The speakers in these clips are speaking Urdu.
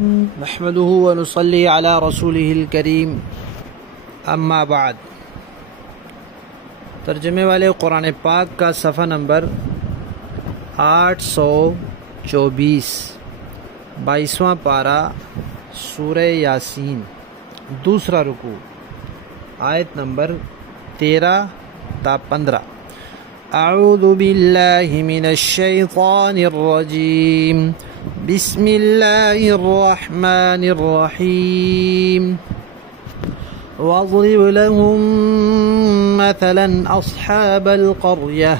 نحمده ونصلي على رسوله الكريم اما بعد۔ ترجمے والے قرآن پاک کا صفحہ نمبر 824، 22واں پارہ، سورہ یاسین، دوسرا رکوع، آیت نمبر 13 تا 15۔ اعوذ باللہ من الشیطان الرجیم، بسم اللہ الرحمن الرحیم۔ واضرب لهم مثلا أصحاب القرية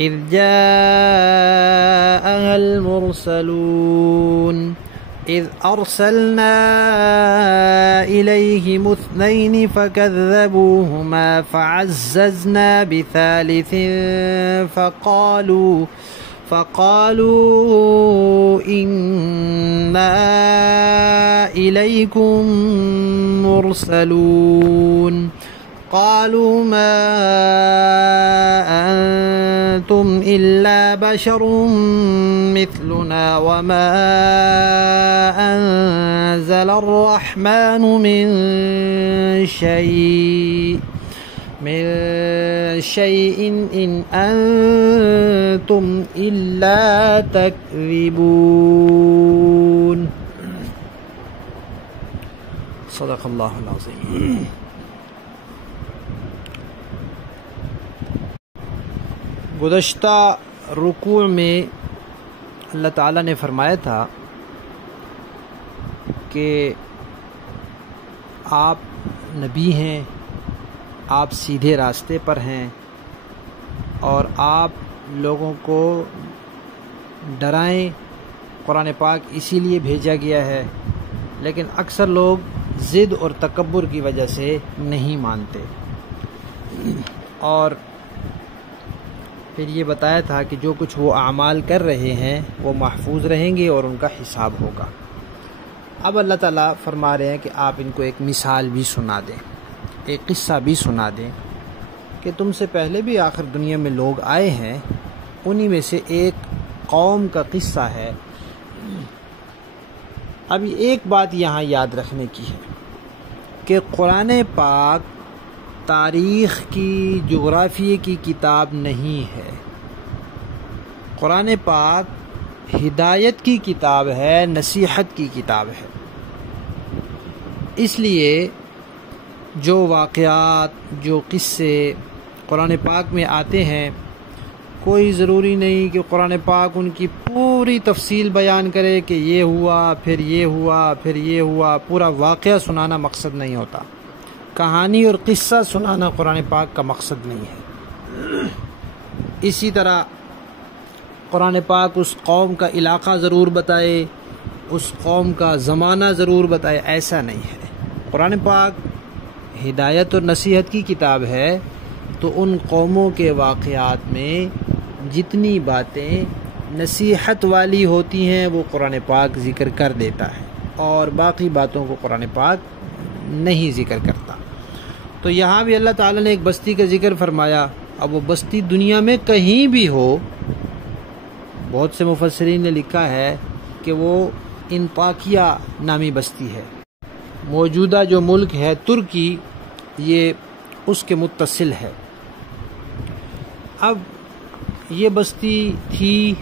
إذ جاءها المرسلون إذ أرسلنا إليهم 2 فكذبوهما فعززنا بثالث فقالوا إنا إليكم مرسلون قالوا ما أنتم إلا بشر مثلنا وما أنزل الرحمن من شيء إن أنتم إلا تكذبون۔ صدق اللہ العظیم۔ گزشتہ رکوع میں اللہ تعالیٰ نے فرمایا تھا کہ آپ نبی ہیں، آپ سیدھے راستے پر ہیں اور آپ لوگوں کو ڈرائیں۔ قرآن پاک اسی لیے بھیجا گیا ہے، لیکن اکثر لوگ ضد اور تکبر کی وجہ سے نہیں مانتے۔ اور پھر یہ بتایا تھا کہ جو کچھ وہ اعمال کر رہے ہیں وہ محفوظ رہیں گے اور ان کا حساب ہوگا۔ اب اللہ تعالیٰ فرما رہے ہیں کہ آپ ان کو ایک مثال بھی سنا دیں، ایک قصہ بھی سنا دیں کہ تم سے پہلے بھی آخر دنیا میں لوگ آئے ہیں، انہی میں سے ایک قوم کا قصہ ہے۔ ابھی ایک بات یہاں یاد رکھنے کی ہے کہ قرآن پاک تاریخ کی، جغرافیے کی کتاب نہیں ہے۔ قرآن پاک ہدایت کی کتاب ہے، نصیحت کی کتاب ہے۔ اس لیے جو واقعات، جو قصے قرآن پاک میں آتے ہیں، کوئی ضروری نہیں کہ قرآن پاک ان کی پوری تفصیل بیان کرے کہ یہ ہوا، پھر یہ ہوا، پھر یہ ہوا۔ پورا واقعہ سنانا مقصد نہیں ہوتا، کہانی اور قصہ سنانا قرآن پاک کا مقصد نہیں ہے۔ اسی طرح قرآن پاک اس قوم کا علاقہ ضرور بتائے، اس قوم کا زمانہ ضرور بتائے، ایسا نہیں ہے۔ قرآن پاک ہدایت اور نصیحت کی کتاب ہے، تو ان قوموں کے واقعات میں جتنی باتیں نصیحت والی ہوتی ہیں وہ قرآن پاک ذکر کر دیتا ہے، اور باقی باتوں کو قرآن پاک نہیں ذکر کرتا۔ تو یہاں بھی اللہ تعالیٰ نے ایک بستی کا ذکر فرمایا۔ اب وہ بستی دنیا میں کہیں بھی ہو، بہت سے مفسرین نے لکھا ہے کہ وہ انطاکیہ نامی بستی ہے۔ موجودہ جو ملک ہے ترکی، یہ اس کے متصل ہے۔ اب یہ بستی تھی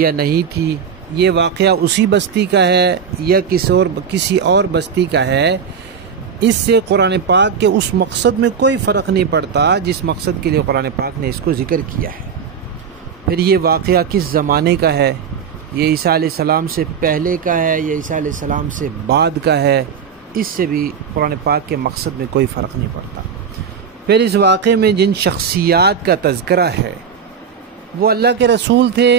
یا نہیں تھی، یہ واقعہ اسی بستی کا ہے یا کسی اور بستی کا ہے، اس سے قرآن پاک کے اس مقصد میں کوئی فرق نہیں پڑتا جس مقصد کے لیے قرآن پاک نے اس کو ذکر کیا ہے۔ پھر یہ واقعہ کس زمانے کا ہے، یہ عیسیٰ علیہ السلام سے پہلے کا ہے یا عیسیٰ علیہ السلام سے بعد کا ہے، اس سے بھی قرآن پاک کے مقصد میں کوئی فرق نہیں پڑتا۔ پھر اس واقعے میں جن شخصیات کا تذکرہ ہے وہ اللہ کے رسول تھے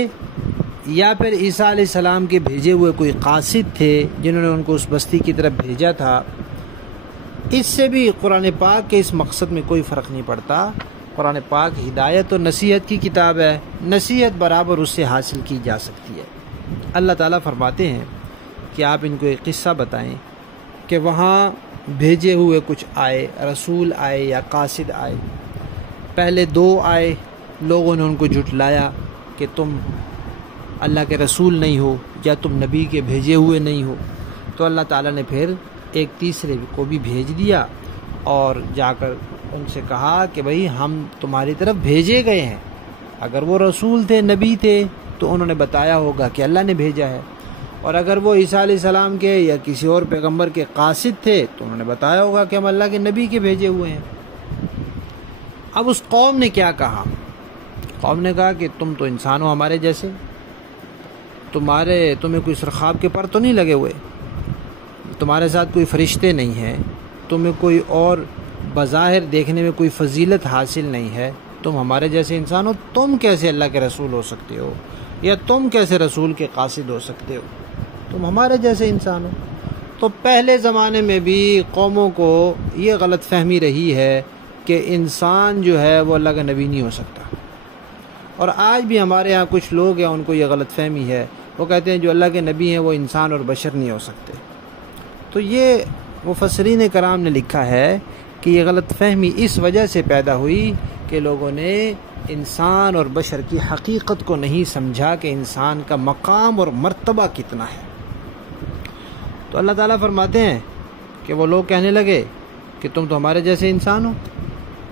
یا پھر عیسیٰ علیہ السلام کے بھیجے ہوئے کوئی قاصد تھے جنہوں نے ان کو اس بستی کی طرف بھیجا تھا، اس سے بھی قرآن پاک کے اس مقصد میں کوئی فرق نہیں پڑتا۔ قرآن پاک ہدایت اور نصیحت کی کتاب ہے، نصیحت برابر اس سے حاصل کی جا سکتی ہے۔ اللہ تعالیٰ فرماتے ہیں کہ آپ ان کو ایک قصہ بتائیں کہ وہاں بھیجے ہوئے کچھ آئے، رسول آئے یا قاصد آئے۔ پہلے 2 آئے، لوگوں نے ان کو جھٹلایا کہ تم اللہ کے رسول نہیں ہو یا تم نبی کے بھیجے ہوئے نہیں ہو۔ تو اللہ تعالیٰ نے پھر ایک تیسرے کو بھی بھیج دیا اور جا کر ان سے کہا کہ بھئی ہم تمہاری طرف بھیجے گئے ہیں. اگر وہ رسول تھے، نبی تھے، تو انہوں نے بتایا ہوگا کہ اللہ نے بھیجا ہے، اور اگر وہ عیسیٰ علیہ السلام کے یا کسی اور پیغمبر کے قاصد تھے تو انہوں نے بتایا ہوگا کہ ہم اللہ کے نبی کے بھیجے ہوئے ہیں. اب اس قوم نے کیا کہا؟ قوم نے کہا کہ تم تو انسان ہو ہمارے جیسے، تمہیں کوئی سرخاب کے پر تو نہیں لگے ہوئے، تمہارے ساتھ کوئی فرشتے نہیں ہیں، تمہیں کوئی اور بظاہر دیکھنے میں کوئی فضیلت حاصل نہیں ہے، تم ہمارے جیسے انسان ہو، تم کیسے اللہ کے رسول ہو سکتے ہو، یا تم کیسے رسول کے قاصد ہو سکتے ہو، تم ہمارے جیسے انسان ہو. تو پہلے زمانے میں بھی قوموں کو یہ غلط فہمی رہی ہے کہ انسان جو ہے وہ اللہ کا نبی نہیں ہو سکتا، اور آج بھی ہمارے ہاں کچھ لوگ ہیں ان کو یہ غلط فہمی ہے، وہ کہتے ہیں جو اللہ کے نبی ہیں وہ انسان اور بشر نہیں ہو سکتے. تو یہ مفسرین کرام نے لکھا ہے کہ یہ غلط فہمی اس وجہ سے پیدا ہوئی کہ لوگوں نے انسان اور بشر کی حقیقت کو نہیں سمجھا کہ انسان کا مقام اور مرتبہ کتنا ہے. تو اللہ تعالیٰ فرماتے ہیں کہ وہ لوگ کہنے لگے کہ تم تو ہمارے جیسے انسان ہو،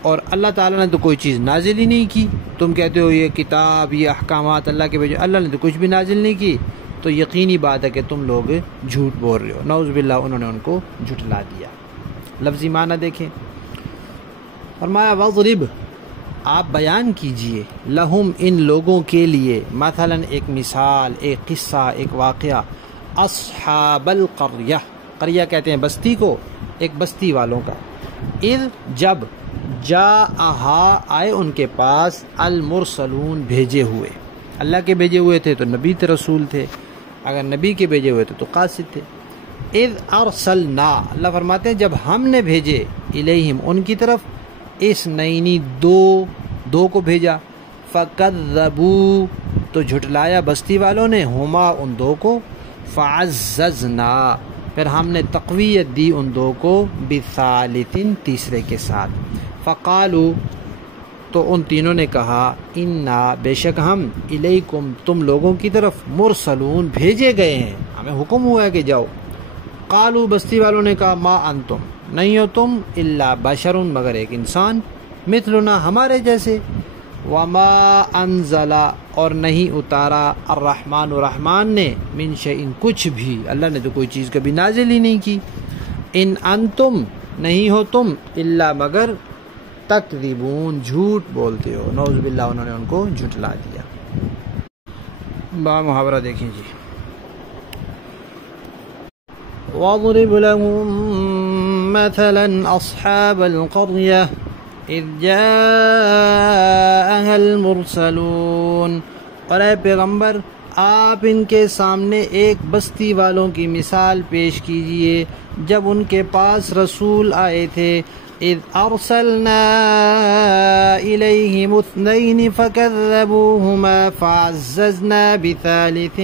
اور اللہ تعالیٰ نے تو کوئی چیز نازل ہی نہیں کی، تم کہتے ہو یہ کتاب، یہ احکامات اللہ کے بھیجے، اللہ نے تو کچھ بھی نازل نہیں کی، تو یقینی بات ہے کہ تم لوگ جھوٹ بول رہے ہو. نعوذ باللہ، انہوں نے ان کو جھٹلا دیا. لفظی معنی دیکھیں، فرمایا وَضْرِبْ، آپ بیان کیجئے، لہم، ان لوگوں کے لیے، مثلا ایک مثال، ایک قصہ، ایک واقعہ، اصحاب القریہ، قریہ کہتے ہیں بستی کو، ایک بستی والوں کا، اذ، جب، جاءہا، آئے ان کے پاس، المرسلون، بھیجے ہوئے. اللہ کے بھیجے ہوئے تھے تو نبی تھے، رسول تھے، اگر نبی کے بھیجے ہوئے تھے تو قاصد تھے. اذ ارسلنا، اللہ فرماتے ہیں جب ہم نے بھیجے، الیہم، ان کی طرف، اثنین، دو کو بھیجا، فکذبوا، تو جھٹلایا بستی والوں نے، ہما، ان دو کو، فعززنا، پھر ہم نے تقویت دی ان دو کو، بثالث، تیسرے کے ساتھ، فقالوا، تو ان تینوں نے کہا، انا، بے شک ہم، الیکم، تم لوگوں کی طرف، مرسلون، بھیجے گئے ہیں، ہمیں حکم ہوا ہے کہ جاؤ. قالوا، بستی والوں نے کہا، ما انتم، نہیں ہو تم، الا بشر، مگر ایک انسان، مثلنا، ہمارے جیسے، وما انزل، اور نہیں اتارا، الرحمن، الرحمن نے، من شیء، کچھ بھی، اللہ نے تو کوئی چیز کبھی نازل ہی نہیں کی. ان انتم، نہیں ہو تم، الا، مگر، تکذبون، جھوٹ بولتے ہو. نعوذ باللہ، انہوں نے ان کو جھٹلا دیا. با محاورہ دیکھیں جی. وَاضْرِبْ لَهُم مَّثَلًا أَصْحَابَ الْقَرْيَةِ إِذْ جَاءَهَا الْمُرْسَلُونَ، اور اے پیغمبر آپ ان کے سامنے ایک بستی والوں کی مثال پیش کیجئے جب ان کے پاس رسول آئے تھے. اذ ارسلنا الیہم اثنین فکذبوہما فعززنا بثالث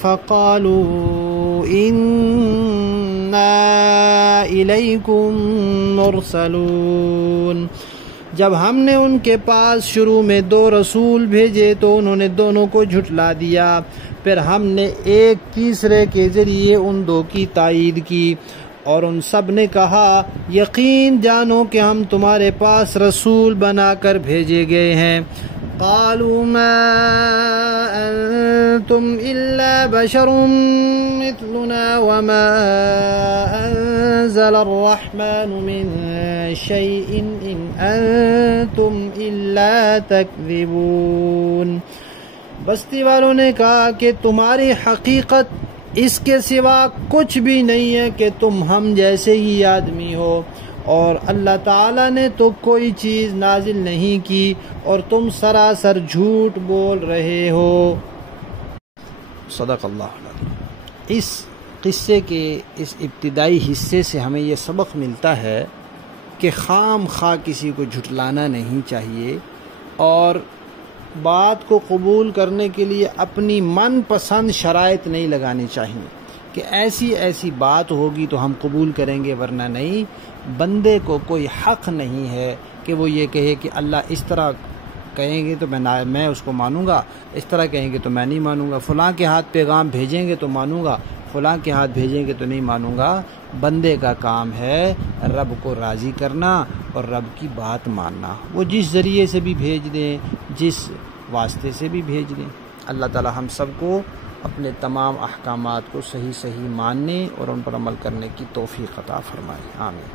فقالوا انا الیکم مرسلون. جب ہم نے ان کے پاس شروع میں 2 رسول بھیجے تو انہوں نے دونوں کو جھٹلا دیا، پھر ہم نے ایک تیسرے کے ذریعے ان 2 کی تائید کی، اور ان سب نے کہا یقین جانو کہ ہم تمہارے پاس رسول بنا کر بھیجے گئے ہیں. قالوا ما انتم الا بشر مثلنا وما انزل الرحمن من شيء ان انتم الا تكذبون. بستی والوں نے کہا کہ تمہاری حقیقت اس کے سوا کچھ بھی نہیں ہے کہ تم ہم جیسے ہی آدمی ہو، اور اللہ تعالیٰ نے تو کوئی چیز نازل نہیں کی اور تم سراسر جھوٹ بول رہے ہو. صدق اللہ العظیم. اس قصے کے اس ابتدائی حصے سے ہمیں یہ سبق ملتا ہے کہ خام خواہ کسی کو جھٹلانا نہیں چاہیے، اور بات کو قبول کرنے کے لیے اپنی من پسند شرائط نہیں لگانی چاہیے کہ ایسی بات ہوگی تو ہم قبول کریں گے ورنہ نہیں. بندے کو کوئی حق نہیں ہے کہ وہ یہ کہے کہ اللہ اس طرح کہیں گے تو میں اس کو مانوں گا، اس طرح کہیں گے تو میں نہیں مانوں گا، فلاں کے ہاتھ پیغام بھیجیں گے تو مانوں گا، فلاں کے ہاتھ بھیجیں گے تو نہیں مانوں گا. بندے کا کام ہے رب کو راضی کرنا اور رب کی بات ماننا. وہ جس ذریعے سے بھی بھیج دیں، جس واسطے سے بھی بھیج دیں. اللہ تعالی ہم سب کو اپنے تمام احکامات کو صحیح ماننے اور ان پر عمل کرنے کی توفیق عطا فرمائے. آمین.